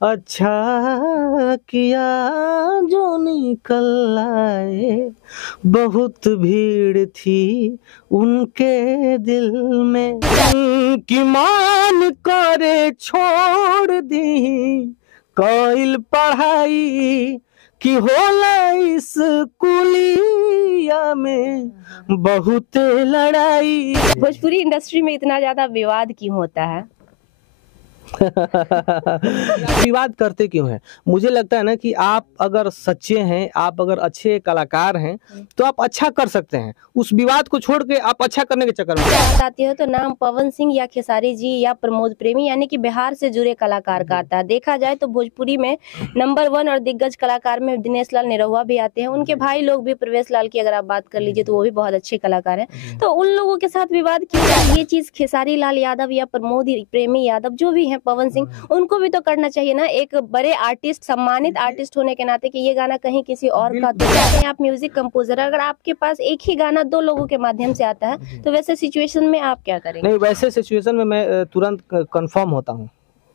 अच्छा किया जो निकल आए, बहुत भीड़ थी उनके दिल में, की मान करे छोड़ दी कोइल पढ़ाई कि होला इस कुलिया में बहुत लड़ाई। भोजपुरी इंडस्ट्री में इतना ज्यादा विवाद क्यों होता है? विवाद करते क्यों हैं? मुझे लगता है ना कि आप अगर सच्चे हैं, आप अगर अच्छे कलाकार हैं तो आप अच्छा कर सकते हैं। उस विवाद को छोड़ के आप अच्छा करने के चक्कर में बात आती है तो नाम पवन सिंह या खेसारी जी या प्रमोद प्रेमी यानी कि बिहार से जुड़े कलाकार का आता है। देखा जाए तो भोजपुरी में नंबर 1 और दिग्गज कलाकार में दिनेश लाल निरहुआ भी आते हैं। उनके भाई लोग भी, प्रवेश लाल की अगर आप बात कर लीजिए तो वो भी बहुत अच्छे कलाकार हैं। तो उन लोगों के साथ विवाद क्यों है? ये चीज खेसारी लाल यादव या प्रमोद प्रेमी यादव जो भी है, पवन सिंह, उनको भी तो करना चाहिए ना, एक बड़े आर्टिस्ट, सम्मानित आर्टिस्ट होने के नाते कि ये गाना कहीं किसी और का तो नहीं। आप म्यूजिक कंपोजर, अगर आपके पास एक ही गाना 2 लोगों के माध्यम से आता है तो वैसे सिचुएशन में आप क्या करेंगे? नहीं, वैसे सिचुएशन में मैं तुरंत कंफर्म होता हूँ।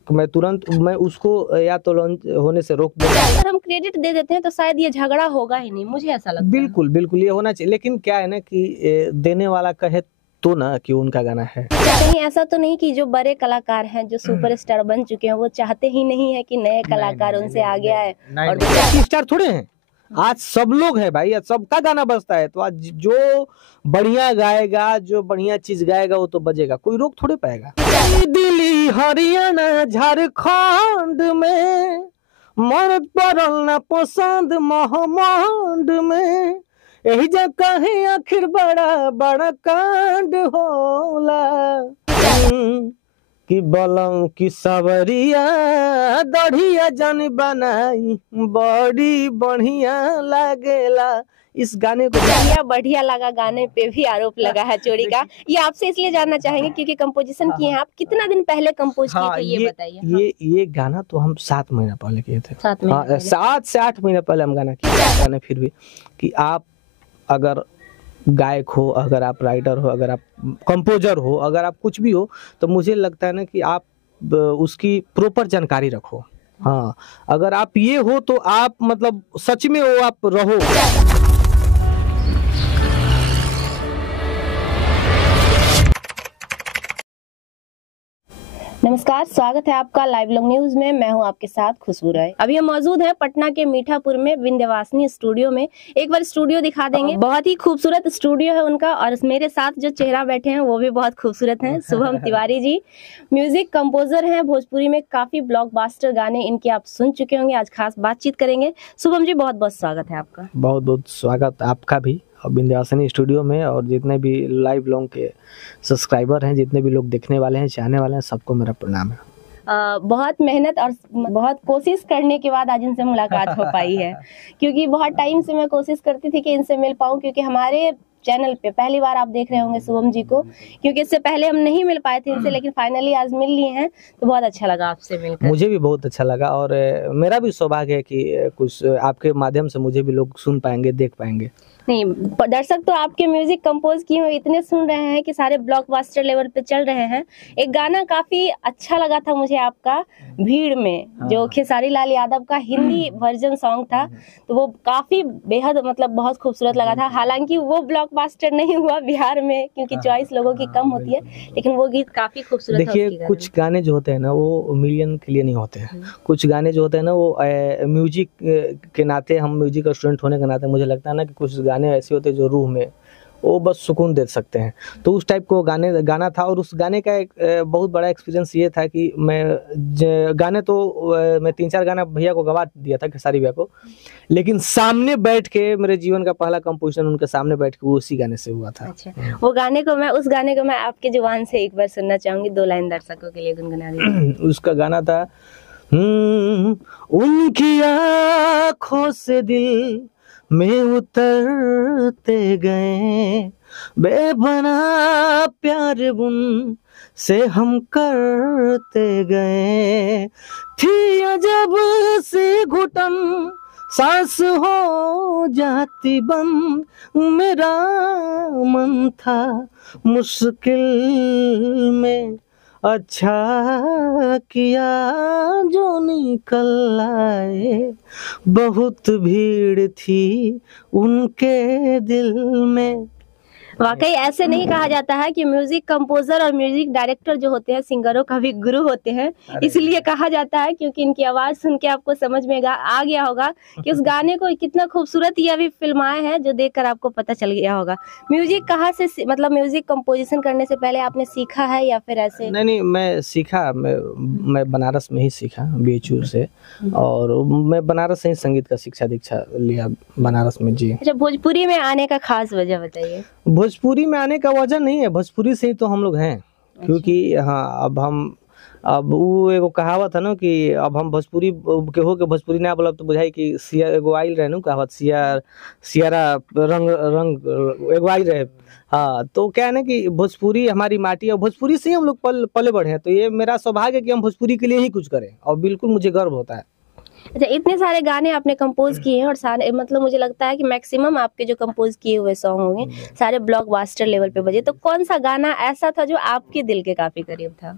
मैं उसको या तो लॉन्च होने से रोक दूंगा। अगर हम क्रेडिट दे देते हैं तो शायद ये झगड़ा होगा ही नहीं, मुझे ऐसा लगता है। बिल्कुल बिल्कुल ये होना चाहिए, लेकिन क्या है ना कि देने वाला कहे तो ना कि उनका गाना है। कहीं ऐसा तो नहीं कि जो बड़े कलाकार हैं, जो सुपरस्टार बन चुके हैं, वो चाहते ही नहीं है कि नए कलाकार उनसे आगे आए? और स्टार थोड़े हैं, आज सब लोग हैं भाई, आज सबका गाना बजता है। तो आज जो बढ़िया गाएगा, जो बढ़िया चीज गाएगा वो तो बजेगा, कोई रोक थोड़े पाएगा। दिल्ली हरियाणा झारखंड में मर्द पड़ल ना पसंद महामंड में, यही जगह है आखिर बड़ा बड़ा कांड होला। कि बलम की सवरिया दढ़िया जन बनाई बड़ी बढ़िया लागेला। इस गाने को बढ़िया लगा गाने पे भी आरोप लगा है चोरी का। ये आपसे इसलिए जानना चाहेंगे क्योंकि कंपोजिशन किए हैं आप, कितना दिन पहले कंपोज किए थे ये बताइए? ये गाना तो हम 7 महीना पहले किए थे। 7 से 8 महीना पहले हम गाना किए गाने। फिर भी कि आप अगर गायक हो, अगर आप राइटर हो, अगर आप कंपोजर हो, अगर आप कुछ भी हो, तो मुझे लगता है ना कि आप उसकी प्रॉपर जानकारी रखो। हाँ, अगर आप ये हो तो आप मतलब सच में हो, आप रहो। नमस्कार, स्वागत है आपका लाइव लॉन्ग न्यूज में। मैं हूं आपके साथ खुशबू राय। अभी हम मौजूद हैं पटना के मीठापुर में विंध्यवासिनी स्टूडियो में। एक बार स्टूडियो दिखा देंगे। बहुत ही खूबसूरत स्टूडियो है उनका, और मेरे साथ जो चेहरा बैठे हैं वो भी बहुत खूबसूरत हैं। शुभम तिवारी जी म्यूजिक कंपोजर हैं, भोजपुरी में काफी ब्लॉकबस्टर गाने इनके आप सुन चुके होंगे। आज खास बातचीत करेंगे। शुभम जी, बहुत बहुत स्वागत है आपका। बहुत बहुत स्वागत आपका भी विंध्यवासिनी स्टूडियो में, और जितने भी लाइव लॉन्ग के सब्सक्राइबर हैं, जितने भी लोग देखने वाले हैं, चाहने वाले हैं, सबको मेरा प्रणाम है। बहुत मेहनत और बहुत कोशिश करने के बाद आज इनसे मुलाकात हो पाई है, क्योंकि बहुत टाइम से मैं कोशिश करती थी कि इनसे मिल पाऊं, क्योंकि हमारे चैनल पे पहली बार आप देख रहे होंगे शुभम जी को, क्योंकि इससे पहले हम नहीं मिल पाए थे इनसे, लेकिन फाइनली आज मिल लिए हैं तो बहुत अच्छा लगा आपसे मिलकर। मुझे भी बहुत अच्छा लगा, और मेरा भी सौभाग्य है कि कुछ आपके माध्यम से मुझे भी लोग सुन पाएंगे, देख पाएंगे। नहीं, दर्शक तो आपके म्यूजिक कंपोज किए हुए इतने सुन रहे हैं कि सारे ब्लॉकबस्टर लेवल पे चल रहे हैं। एक गाना काफी अच्छा लगा था मुझे आपका, भीड़ में, जो खेसारी लाल यादव का हिंदी वर्जन सॉन्ग था, तो वो काफी बेहद मतलब बहुत खूबसूरत लगा था। हालांकि वो ब्लॉकबस्टर नहीं हुआ बिहार में, क्योंकि चॉइस लोगों की कम होती है, लेकिन वो गीत काफी खूबसूरत था। देखिए, कुछ गाने जो होते हैं ना वो मिलियन के लिए नहीं होते हैं। कुछ गाने जो होते हैं ना वो म्यूजिक के नाते, हम म्यूजिक का स्टूडेंट होने के नाते मुझे लगता है ना कि कुछ गाने ऐसे होते हैं जो रूह में वो बस सुकून दे सकते हैं। तो उस टाइप को गाना था, और उस गाने का एक बहुत बड़ा एक्सपीरियंस ये था कि गाने तो मैं 3-4 गाना भैया को गवा दिया था, खेसारी भैया को, लेकिन सामने बैठ के मेरे जीवन का पहला कंपोजिशन उनके सामने बैठ के वो उसी गाने से हुआ था। अच्छा, वो उस गाने को मैं आपके जुबान से एक बार सुनना चाहूंगी, 2 लाइन दर्शकों के लिए गुनगुना दीजिए। उसका गाना था, उनकी आँखों से दिल में उतरते गए, बेपना प्यार उन से हम करते गए, थी अजब सी घुटन सांस हो जाती बंद, मेरा मन था मुश्किल में, अच्छा किया जो नहीं निकल आए, बहुत भीड़ थी उनके दिल में। वाकई ऐसे नहीं कहा जाता है कि म्यूजिक कंपोजर और म्यूजिक डायरेक्टर जो होते हैं सिंगरों का भी गुरु होते हैं, इसलिए कहा जाता है क्योंकि इनकी आवाज सुन के आपको समझ में आ गया होगा कि उस गाने को कितना खूबसूरत ये अभी फिल्माए हैं, जो देखकर आपको पता चल गया होगा। म्यूजिक कहाँ से मतलब म्यूजिक कंपोजिशन करने से पहले आपने सीखा है या फिर ऐसे? नहीं, मैं सीखा, मैं बनारस में ही सीखा, बीएचयू से, और मैं बनारस से ही संगीत का शिक्षा दीक्षा लिया बनारस में जी। अच्छा, भोजपुरी में आने का खास वजह बताइए। भोजपुरी में आने का वजह नहीं है, भोजपुरी से ही तो हम लोग हैं, क्योंकि हाँ अब वो एगो कहावत है ना कि अब हम भोजपुरी के हो के भोजपुरी ना बोलब तो बुझाई कि सिया एगो आइल रहे ना कहावत, सियारा रंग रंग एगो आइल रहे। हाँ, तो क्या है ना कि भोजपुरी हमारी माटी है, और भोजपुरी से ही हम लोग पले बढ़े हैं, तो ये मेरा सौभाग्य है कि हम भोजपुरी के लिए ही कुछ करें, और बिल्कुल मुझे गर्व होता है। अच्छा, इतने सारे गाने आपने कंपोज किए हैं और सारे मतलब मुझे लगता है कि मैक्सिमम आपके जो कंपोज किए हुए सॉन्ग होंगे सारे ब्लॉकबस्टर लेवल पे बजे, तो कौन सा गाना ऐसा था जो आपके दिल के काफी करीब था?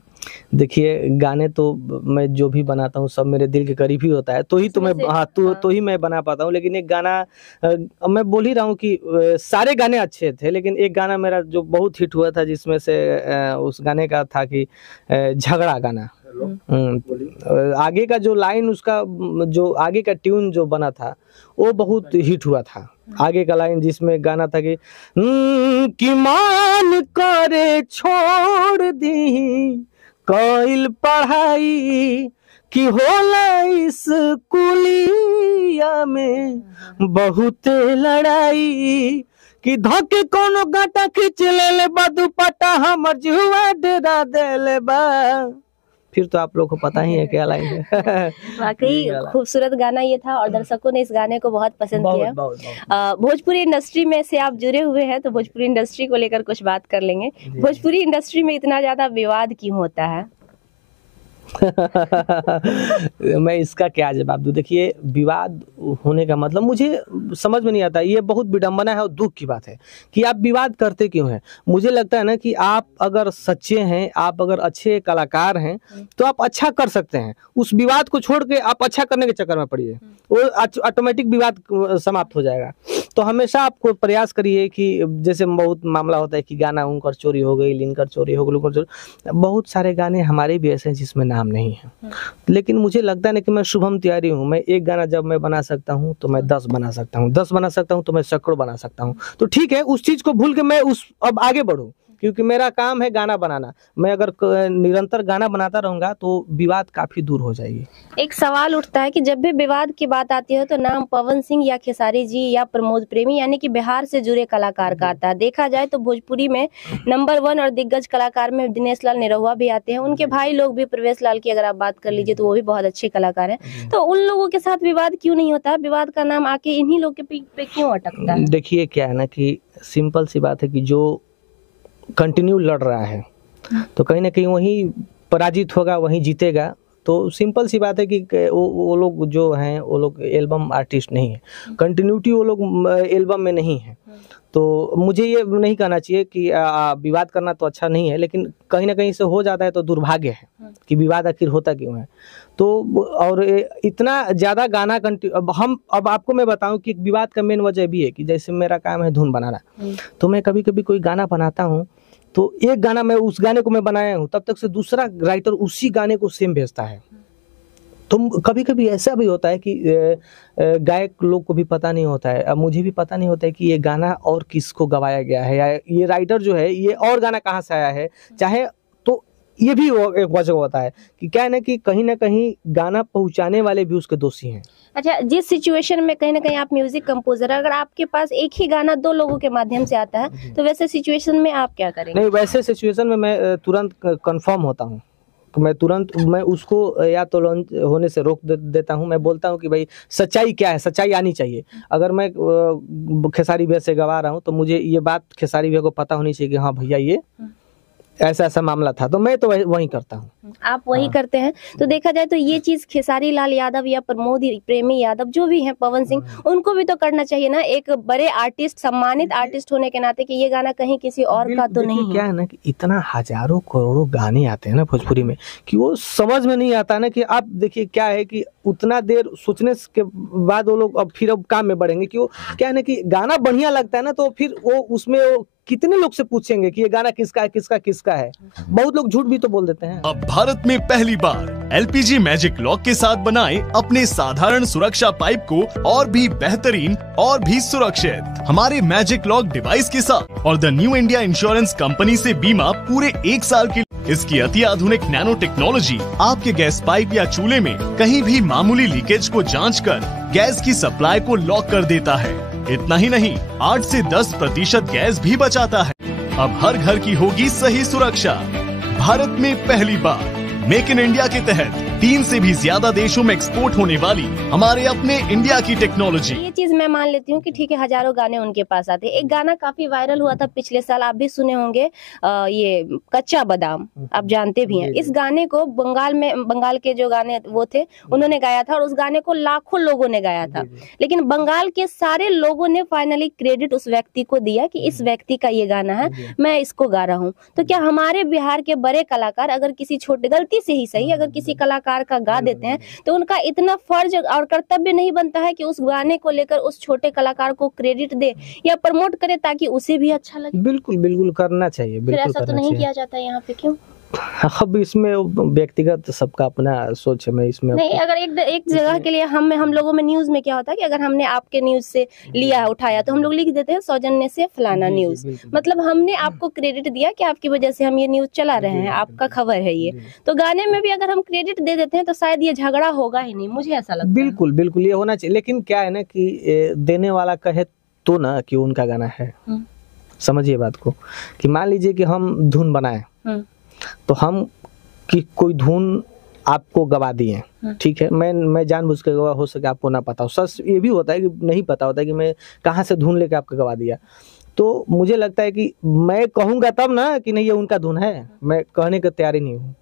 देखिए, गाने तो मैं जो भी बनाता हूँ सब मेरे दिल के करीब ही होता है, तो ही तो मैं तो ही मैं बना पाता हूँ। लेकिन एक गाना मैं बोल ही रहा हूँ कि सारे गाने अच्छे थे, लेकिन एक गाना मेरा जो बहुत हिट हुआ था, जिसमें से उस गाने का था कि झगड़ा गाना। आगे का जो लाइन उसका जो आगे का ट्यून जो बना था वो बहुत हिट हुआ था। आगे का लाइन जिसमें गाना था कि मान करे छोड़ दी कइल पढ़ाई, कि होला इस कुलिया में बहुत लड़ाई, कि धोके कोनो गाटा खींच ले बा दुपट्टा हमर जुआ डरा देले बा। फिर तो आप लोग को पता ही है क्या लाइन है। वाकई खूबसूरत गाना ये था और दर्शकों ने इस गाने को बहुत पसंद किया। भोजपुरी इंडस्ट्री में से आप जुड़े हुए हैं, तो भोजपुरी इंडस्ट्री को लेकर कुछ बात कर लेंगे। भोजपुरी इंडस्ट्री में इतना ज्यादा विवाद क्यों होता है? मैं इसका क्या जवाब दूं? देखिए, विवाद होने का मतलब मुझे समझ में नहीं आता। ये बहुत विडंबना है और दुख की बात है कि आप विवाद करते क्यों हैं। मुझे लगता है ना कि आप अगर सच्चे हैं, आप अगर अच्छे कलाकार हैं, तो आप अच्छा कर सकते हैं। उस विवाद को छोड़ के आप अच्छा करने के चक्कर में पड़िए, वो ऑटोमेटिक विवाद समाप्त हो जाएगा। तो हमेशा आपको प्रयास करिए कि जैसे बहुत मामला होता है कि गाना उनकर चोरी हो गई, लिनकर चोरी हो गई, बहुत सारे गाने हमारे भी ऐसे हैं जिसमें नाम नहीं है। लेकिन मुझे लगता है ना कि मैं शुभम तिवारी हूँ। मैं एक गाना जब मैं बना सकता हूँ तो मैं 10 बना सकता हूँ, 10 बना सकता हूँ तो मैं सैकड़ों बना सकता हूँ। तो ठीक है, उस चीज को भूल के मैं अब आगे बढ़ूँ, क्योंकि मेरा काम है गाना बनाना। मैं अगर निरंतर गाना बनाता रहूंगा तो विवाद काफी दूर हो जाएगी। एक सवाल उठता है कि जब भी विवाद की बात आती है तो नाम पवन सिंह या खेसारी जी या प्रमोद प्रेमी यानी कि बिहार से जुड़े कलाकार का आता है। देखा जाए तो भोजपुरी में नंबर 1 और दिग्गज कलाकार में दिनेश लाल निरहुआ भी आते हैं। उनके भाई लोग भी, प्रवेश लाल की अगर आप बात कर लीजिए तो वो भी बहुत अच्छे कलाकार हैं। तो उन लोगों के साथ विवाद क्यों नहीं होता? विवाद का नाम आके इन्हीं लोग के पे क्यों अटकता है? देखिए, क्या है ना कि सिंपल सी बात है कि जो कंटिन्यू लड़ रहा है तो कहीं ना कहीं वही पराजित होगा, वही जीतेगा। तो सिंपल सी बात है कि वो लोग जो हैं वो लोग एल्बम आर्टिस्ट नहीं है, कंटिन्यूटी वो लोग एल्बम में नहीं है। तो मुझे ये नहीं कहना चाहिए कि विवाद करना तो अच्छा नहीं है, लेकिन कहीं ना कहीं से हो जाता है तो दुर्भाग्य है कि विवाद आखिर होता क्यों है। तो और इतना ज़्यादा गाना अब आपको मैं बताऊं कि विवाद का मेन वजह भी है कि जैसे मेरा काम है धुन बनाना, तो मैं कभी कभी कोई गाना बनाता हूँ तो एक गाना मैं उस गाने को मैं बनाया हूँ, तब तक से दूसरा राइटर उसी गाने को सेम भेजता है। तो कभी कभी ऐसा भी होता है कि गायक लोग को भी पता नहीं होता है, अब मुझे भी पता नहीं होता है कि ये गाना और किसको गवाया गया है, या ये राइटर जो है ये और गाना कहाँ से आया है। चाहे तो ये भी एक वजह होता है कि क्या है ना कहीं गाना पहुंचाने वाले भी उसके दोषी हैं। अच्छा, जिस सिचुएशन में कहीं ना कहीं आप म्यूजिक कंपोजर, अगर आपके पास एक ही गाना 2 लोगों के माध्यम से आता है तो वैसे सिचुएशन में आप क्या करेंगे? नहीं, वैसे सिचुएशन में मैं तुरंत कंफर्म होता हूँ। मैं उसको या तो लॉन्च होने से रोक देता हूँ। मैं बोलता हूँ कि भाई सच्चाई क्या है, सच्चाई आनी चाहिए। अगर मैं खेसारी भैया से गवा रहा हूँ तो मुझे ये बात खेसारी भैया को पता होनी चाहिए कि हाँ भैया ये ऐसा ऐसा मामला था, तो मैं तो वही करता हूँ। आप वही हाँ। करते हैं। तो देखा जाए तो ये चीज खेसारी लाल यादव या प्रमोद प्रेमी यादव जो भी हैं, पवन सिंह, उनको भी तो करना चाहिए ना, एक बड़े आर्टिस्ट, सम्मानित आर्टिस्ट होने के नाते, कि ये गाना कहीं किसी और का तो देखिए नहीं क्या है। है ना कि इतना हजारों करोड़ों गाने आते हैं ना भोजपुरी में, कि वो समझ में नहीं आता ना, कि आप देखिए क्या है कि उतना देर सोचने के बाद वो लोग अब काम में बढ़ेंगे, कि वो क्या है ना कि गाना बढ़िया लगता है ना, तो फिर वो उसमें वो कितने लोग से पूछेंगे कि ये गाना किसका है, किसका है। बहुत लोग झूठ भी तो बोल देते हैं। अब भारत में पहली बार एलपीजी मैजिक लॉक के साथ बनाएं अपने साधारण सुरक्षा पाइप को और भी बेहतरीन और भी सुरक्षित। हमारे मैजिक लॉक डिवाइस के साथ और the new India insurance company से बीमा पूरे 1 साल के लिए। इसकी अति आधुनिक नैनो टेक्नोलॉजी आपके गैस पाइप या चूल्हे में कहीं भी मामूली लीकेज को जांच कर गैस की सप्लाई को लॉक कर देता है। इतना ही नहीं, 8 से 10% गैस भी बचाता है। अब हर घर की होगी सही सुरक्षा। भारत में पहली बार मेक इन इंडिया के तहत 3 से भी ज्यादा देशों में एक्सपोर्ट होने वाली हमारे अपने इंडिया की टेक्नोलॉजी। ये चीज मैं मान लेती हूँ कि ठीक है, हजारों गाने उनके पास आते हैं। एक गाना काफी वायरल हुआ था पिछले साल, आप भी सुने होंगे, ये कच्चा बादाम, आप जानते भी हैं। इस गाने को बंगाल के जो गाने वो थे उन्होंने गाया था, और उस गाने को लाखों लोगों ने गाया था। लेकिन बंगाल के सारे लोगों ने फाइनली क्रेडिट उस व्यक्ति को दिया कि इस व्यक्ति का ये गाना है, मैं इसको गा रहा हूँ। तो क्या हमारे बिहार के बड़े कलाकार अगर किसी छोटे, गलती से ही सही, अगर किसी कलाकार का गा देते हैं, तो उनका इतना फर्ज और कर्तव्य नहीं बनता है कि उस गाने को लेकर उस छोटे कलाकार को क्रेडिट दे या प्रमोट करे, ताकि उसे भी अच्छा लगे? बिल्कुल बिल्कुल करना चाहिए, फिर बिल्कुल ऐसा तो करना नहीं चाहिए। किया जाता है यहाँ पे, क्यों? अब इसमें व्यक्तिगत सबका अपना सोच है, मैं इसमें नहीं, अगर एक जगह के लिए हम लोगों में न्यूज में क्या होता है कि अगर हमने आपके न्यूज से लिया उठाया, तो हम लोग लिख देते हैं सौजन्य से फलाना न्यूज। मतलब हमने आपको क्रेडिट दिया कि आपकी वजह से हम ये न्यूज चला रहे हैं, आपका खबर है ये। तो गाने में भी अगर हम क्रेडिट दे देते हैं तो शायद ये झगड़ा होगा ही नहीं, मुझे ऐसा लगता है। बिल्कुल बिल्कुल ये होना चाहिए। लेकिन क्या है ना कि देने वाला कहे तो ना कि उनका गाना है। समझिए बात को, कि मान लीजिए कि हम धुन बनाए, तो हम कि कोई धुन आपको गवा दिए, ठीक है, मैं जानबूझ के गवा, हो सके आपको ना पता हो। सच ये भी होता है कि नहीं पता होता है कि मैं कहाँ से धुन लेके आपको गवा दिया। तो मुझे लगता है कि मैं कहूँगा तब ना कि नहीं ये उनका धुन है, मैं कहने की तैयारी नहीं हूँ,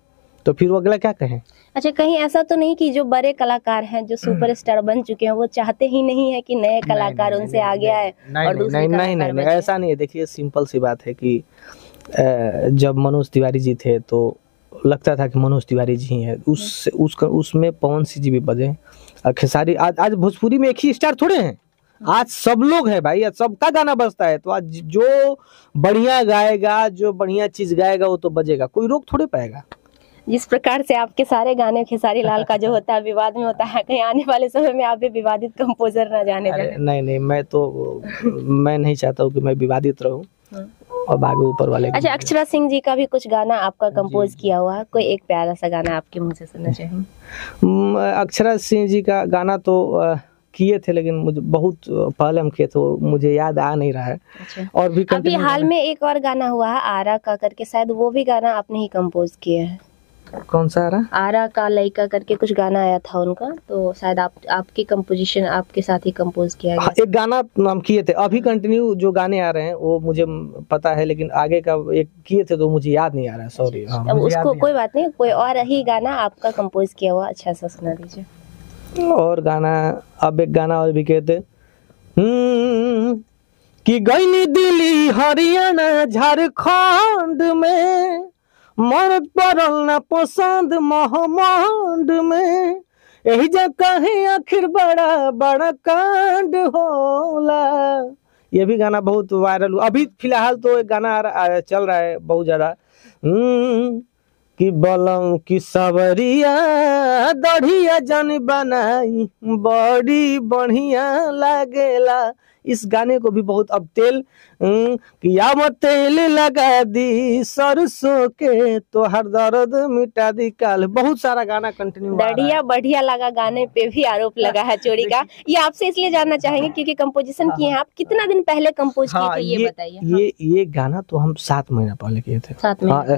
तो फिर वो अगला क्या कहें। अच्छा, कहीं ऐसा तो नहीं कि जो बड़े कलाकार हैं, जो सुपरस्टार बन चुके हैं, वो चाहते ही नहीं है कि नए कलाकार उनसे आगे आए और दूसरे कलाकार बने? ऐसा नहीं है। देखिए सिंपल सी बात है कि जब मनोज तिवारी जी थे तो लगता था कि मनोज तिवारी जी हैं, उसमें पवन सिंह जी भी बजे, खेसारी। आज भोजपुरी में एक ही स्टार थोड़े हैं, आज सब लोग हैं भाई, आज सबका गाना बजता है। तो आज जो बढ़िया गाएगा, जो बढ़िया चीज गाएगा वो तो बजेगा, कोई रोक थोड़े पाएगा। जिस प्रकार से आपके सारे गाने खेसारी लाल का जो होता है विवाद में होता है, कहीं आने वाले समय में आप भी विवादित कंपोजर ना जाने जाए? नहीं, मैं नहीं चाहता हूँ कि मैं विवादित रहूं, और आगे ऊपर वाले। अच्छा, अक्षरा सिंह जी का भी कुछ गाना आपका कंपोज किया हुआ है, कोई एक प्यारा सा गाना आपके मुंह से सुनना चाहेंगे? अक्षरा सिंह जी का गाना तो किए थे, लेकिन मुझे बहुत पहले हम किए थे, मुझे याद आ नहीं रहा है। अच्छा। और भी अभी हाल में एक और गाना हुआ है आरा का करके, शायद वो भी गाना आपने ही कंपोज किया है। कौन सा रहा? आरा का लइका करके कुछ गाना आया था उनका, तो शायद आपकी कंपोजिशन आपके साथ ही कंपोज किया गया। एक गाना हम किए थे, अभी कंटिन्यू जो गाने आ रहे हैं वो मुझे पता है, लेकिन आगे का एक किए थे तो मुझे याद नहीं आ रहा है, सॉरी। अब उसको कोई बात नहीं, कोई और ही गाना आपका कंपोज किया हुआ अच्छा सा सुना दीजिए। और गाना, अब एक गाना और भी कहते कि गईनी दिल्ली हरियाणा झारखंड में, मरद पड़ल ना पसंद महमंड में, यही जगह है आखिर बड़ा बड़ा कांड होला। ये भी गाना बहुत वायरल हुआ। अभी फिलहाल तो एक गाना चल रहा है बहुत ज्यादा, कि बलम की सवरिया दढ़िया जन बनाई बड़ी बढ़िया लागेला। इस गाने को भी बहुत, अब तेल किया मत तेल लगा दी सरसों के, तो हर दर्द मिटा दी काल। बहुत सारा गाना कंटिन्यू। बढ़िया बढ़िया लगा गाने पे भी आरोप लगा है चोरी का। ये आपसे इसलिए जानना चाहेंगे क्योंकि कंपोजिशन किए हैं आप, कितना दिन पहले कंपोज किए थे ये बताइए? ये गाना तो हम 7 महीना पहले किए थे।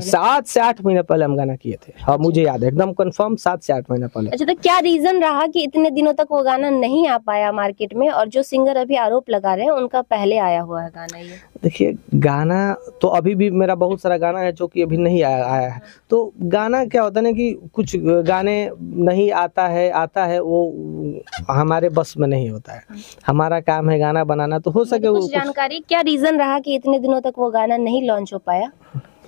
7 से 8 महीना पहले हम गाना किए थे। हाँ, मुझे याद है एकदम कंफर्म, 7 से 8 महीना पहले। अच्छा, तो क्या रीजन रहा कि इतने दिनों तक वो गाना नहीं आ पाया मार्केट में, और जो सिंगर अभी आरोप लगा रहे हैं उनका पहले आया हुआ है गाना? बताइए। देखिए गाना तो अभी भी मेरा बहुत सारा गाना है जो कि अभी नहीं आया है। तो गाना क्या होता है ना कि कुछ गाने नहीं आता है वो हमारे बस में नहीं होता है। हमारा काम है गाना बनाना, तो हो सके वो कुछ जानकारी, क्या रीजन रहा कि इतने दिनों तक वो गाना नहीं लॉन्च हो पाया?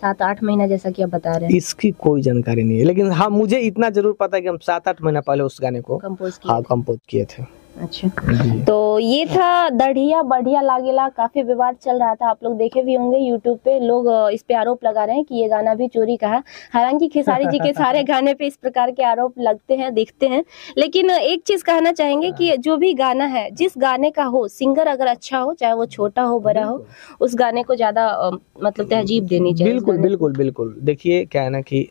7-8 महीना जैसा कि आप बता रहे हैं इसकी कोई जानकारी नहीं है, लेकिन हाँ मुझे इतना जरूर पता है कि हम 7-8 महीना पहले उस गाने को कंपोज किया। हाँ कंपोज किए थे। अच्छा, जी। तो ये था दढ़िया बढ़िया लागेला। काफी विवाद चल रहा था, आप लोग देखे भी होंगे यूट्यूब पे। लोग इस पे आरोप लगा रहे हैं कि ये गाना भी चोरी का है। हालांकि खेसारी जी के सारे गाने पे इस प्रकार के आरोप लगते हैं, दिखते हैं। लेकिन एक चीज कहना चाहेंगे कि जो भी गाना है, जिस गाने का हो, सिंगर अगर अच्छा हो, चाहे वो छोटा हो बड़ा हो, उस गाने को ज्यादा मतलब तहजीब देनी चाहिए। बिल्कुल बिल्कुल बिल्कुल। देखिए क्या है ना कि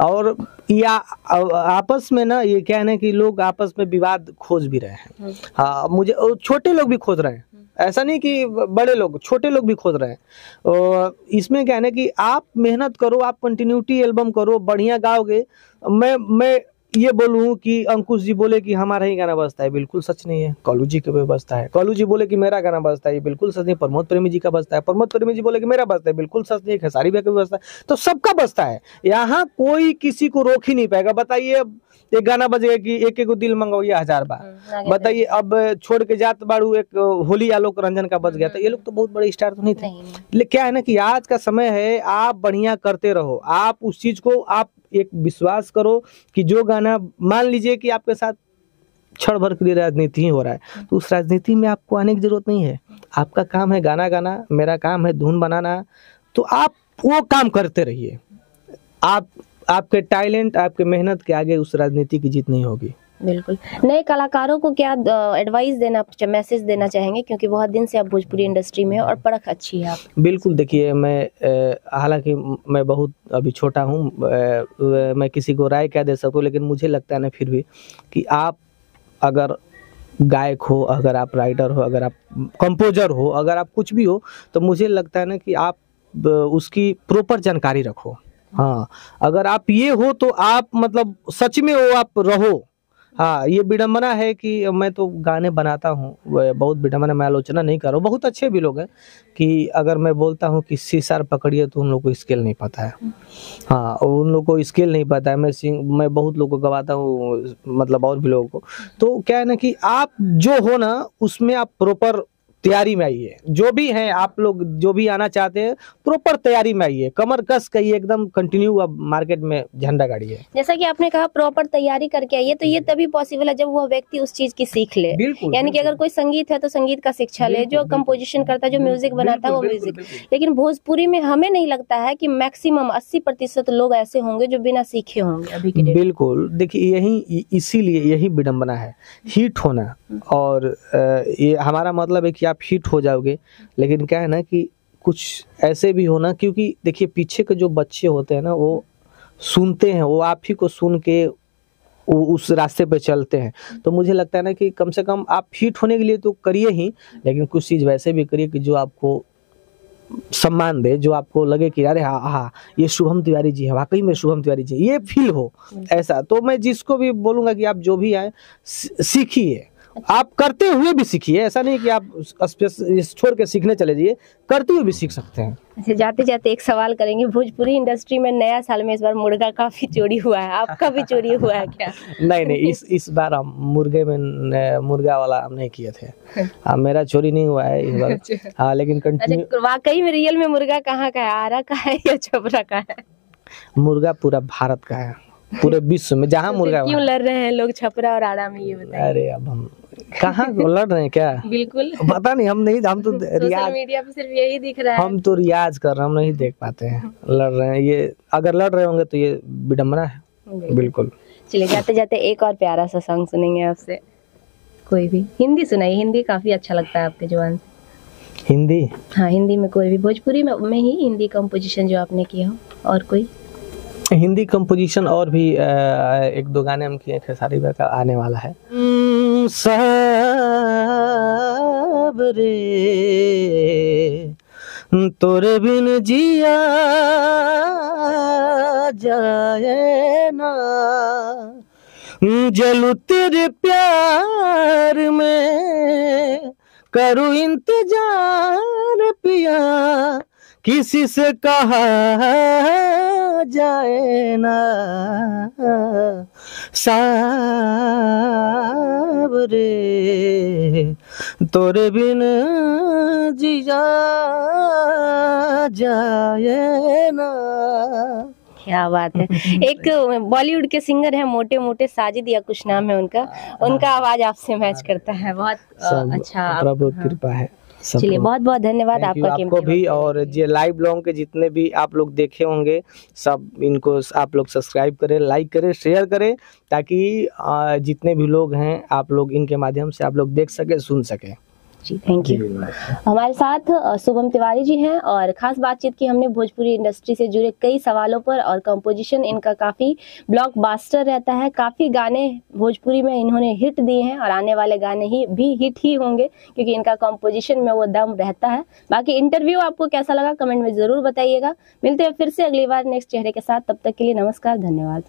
और या आपस में ना ये क्या है ना कि लोग आपस में विवाद खोज भी रहे हैं। हाँ मुझे छोटे लोग भी खोज रहे हैं, ऐसा नहीं कि बड़े लोग, छोटे लोग भी खोज रहे हैं। और इसमें क्या है ना कि आप मेहनत करो, आप कंटिन्यूटी एल्बम करो, बढ़िया गाओगे। मैं ये बोलूँ कि अंकुश जी बोले कि हमारा ही गाना बजता है, बिल्कुल सच नहीं है। कॉलू जी का भी बजता है। कॉलू जी बोले कि मेरा गाना बजता है, ये बिल्कुल सच नहीं। प्रमोद प्रेमी जी का बजता है। प्रमोद प्रेमी जी बोले कि मेरा बजता है, बिल्कुल सच नहीं। खेसारी भैया का भी बजता है। तो सबका बजता है, यहाँ कोई किसी को रोक ही नहीं पाएगा। बताइए अब एक गाना बजेगा कि एक एक दिल मंगवाइए 1000 बार। बताइए अब छोड़ के जात बाड़ू एक होली आलोक रंजन का बज गया, तो ये लोग तो बहुत बड़े स्टार तो नहीं थे। लेकिन क्या है ना कि आज का समय है, आप बढ़िया करते रहो। आप उस चीज को आप एक विश्वास करो कि जो गाना, मान लीजिए कि आपके साथ क्षण भर के लिए राजनीति ही हो रहा है, तो उस राजनीति में आपको आने की जरूरत नहीं है। आपका काम है गाना गाना, मेरा काम है धुन बनाना। तो आप वो काम करते रहिए। आपके टैलेंट, आपके मेहनत के आगे उस राजनीति की जीत नहीं होगी। बिल्कुल। नए कलाकारों को क्या एडवाइस देना, मैसेज देना चाहेंगे, क्योंकि बहुत दिन से आप भोजपुरी इंडस्ट्री में और परख अच्छी है आप? बिल्कुल। देखिए मैं हालांकि मैं बहुत अभी छोटा हूँ, मैं किसी को राय क्या दे सकूँ, लेकिन मुझे लगता है ना फिर भी कि आप अगर गायक हो, अगर आप राइटर हो, अगर आप कंपोजर हो, अगर आप कुछ भी हो, तो मुझे लगता है ना कि आप उसकी प्रॉपर जानकारी रखो। हाँ अगर आप ये हो तो आप मतलब सच में वो आप रहो। हाँ ये विडम्बना है कि मैं तो गाने बनाता हूँ, बहुत विडम्बना, मैं आलोचना नहीं कर रहा हूँ। बहुत अच्छे भी लोग हैं कि अगर मैं बोलता हूँ कि सीसार पकड़िए तो उन लोगों को स्केल नहीं पता है। हाँ उन लोगों को स्केल नहीं पता है। मैं बहुत लोगों को गवाता हूँ, मतलब और भी लोगों को। तो क्या है ना कि आप जो हो ना उसमें आप प्रॉपर तैयारी में आइए। जो भी हैं आप लोग, जो भी आना चाहते हैं, प्रॉपर तैयारी में आइए, कमर कस के एकदम कंटिन्यू अब मार्केट में झंडा गाड़िए। जैसा कि आपने कहा प्रॉपर तैयारी करके आइए, तो ये तभी पॉसिबल है जब वह व्यक्ति उस चीज की सीख ले। यानी कि अगर कोई संगीत है तो संगीत का शिक्षा ले, जो कंपोजिशन करता है, जो म्यूजिक बनाता है वो म्यूजिक। लेकिन भोजपुरी में हमें नहीं लगता है कि मैक्सिमम 80% लोग ऐसे होंगे जो बिना सीखे होंगे अभी के डेट। बिल्कुल। देखिए यही, इसीलिए यही विडम्बना है, हिट होना। और ये हमारा मतलब है कि आप हिट हो जाओगे, लेकिन क्या है ना कि कुछ ऐसे भी होना, क्योंकि देखिए पीछे के जो बच्चे होते हैं ना वो सुनते हैं, वो आप ही को सुन के वो उस रास्ते पे चलते हैं। तो मुझे लगता है ना कि कम से कम आप हिट होने के लिए तो करिए ही, लेकिन कुछ चीज़ वैसे भी करिए कि जो आपको सम्मान दे, जो आपको लगे कि अरे हाँ हाँ ये शुभम तिवारी जी है, वाकई में शुभम तिवारी जी, ये फील हो ऐसा। तो मैं जिसको भी बोलूँगा कि आप जो भी आए सीखिए, आप करते हुए भी सीखिए। ऐसा नहीं कि आप छोड़ के सीखने चले जाइए, करते हुए भी सीख सकते हैं। अच्छा, जाते जाते एक सवाल करेंगे, भोजपुरी इंडस्ट्री में नया साल में इस बार मुर्गा काफी चोरी हुआ है, आपका भी चोरी हुआ है क्या? नहीं इस बार हम मुर्गा वाला हम नहीं किए थे। हाँ मेरा चोरी नहीं हुआ है इस बार। हाँ लेकिन अच्छा, वाकई में रियल में मुर्गा कहाँ का है, आरा का है या छपरा का है? मुर्गा पूरा भारत का है, पूरे विश्व में जहाँ मुर्गा। क्यों लड़ रहे हैं लोग छपरा और आरा में, ये बताइए। अरे अब हम कहाँ लड़ रहे हैं क्या? बिल्कुल पता नहीं, हम तो सोशल मीडिया पे सिर्फ यही दिख रहा है। हम तो रियाज कर रहे हैं, हम नहीं देख पाते हैं लड़ रहे हैं। ये अगर लड़ रहे होंगे तो ये विडम्बना है। बिल्कुल। चलिए जाते जाते एक और प्यारा सा सॉन्ग सुनेंगे आपसे, कोई भी हिंदी सुनाइए, हिंदी काफी अच्छा लगता है आपके जुबान से। हिंदी? हाँ हिंदी में कोई भी, भोजपुरी में ही हिंदी कंपोजिशन जो आपने किया हो। और कोई हिंदी कंपोजिशन और भी एक दो गाने हम किए, खेसारी भैया का आने वाला है। साहब रे तोरे बिन जिया जाए ना, जलू तेरे प्यार में करूँ इंतजार पिया किसी से कहा जाए ना सावरे तोरे बिन जिया जाए ना। क्या बात है। एक बॉलीवुड के सिंगर हैं मोटे मोटे, साजिद या कुछ नाम है उनका, उनका आवाज आपसे मैच करता है। बहुत अच्छा, प्रभु कृपा है। चलिए बहुत बहुत धन्यवाद Thank you आपका आपको भी, और ये लाइव ब्लॉग के जितने भी आप लोग देखे होंगे सब इनको आप लोग सब्सक्राइब करें, लाइक करें, शेयर करें, ताकि जितने भी लोग हैं आप लोग इनके माध्यम से आप लोग देख सके, सुन सके। जी थैंक यू। हमारे साथ शुभम तिवारी जी हैं और खास बातचीत की हमने भोजपुरी इंडस्ट्री से जुड़े कई सवालों पर, और कंपोजिशन इनका काफ़ी ब्लॉकबस्टर रहता है। काफ़ी गाने भोजपुरी में इन्होंने हिट दिए हैं और आने वाले गाने भी हिट ही होंगे, क्योंकि इनका कंपोजिशन में वो दम रहता है। बाकी इंटरव्यू आपको कैसा लगा कमेंट में ज़रूर बताइएगा। मिलते हैं फिर से अगली बार नेक्स्ट चेहरे के साथ, तब तक के लिए नमस्कार, धन्यवाद।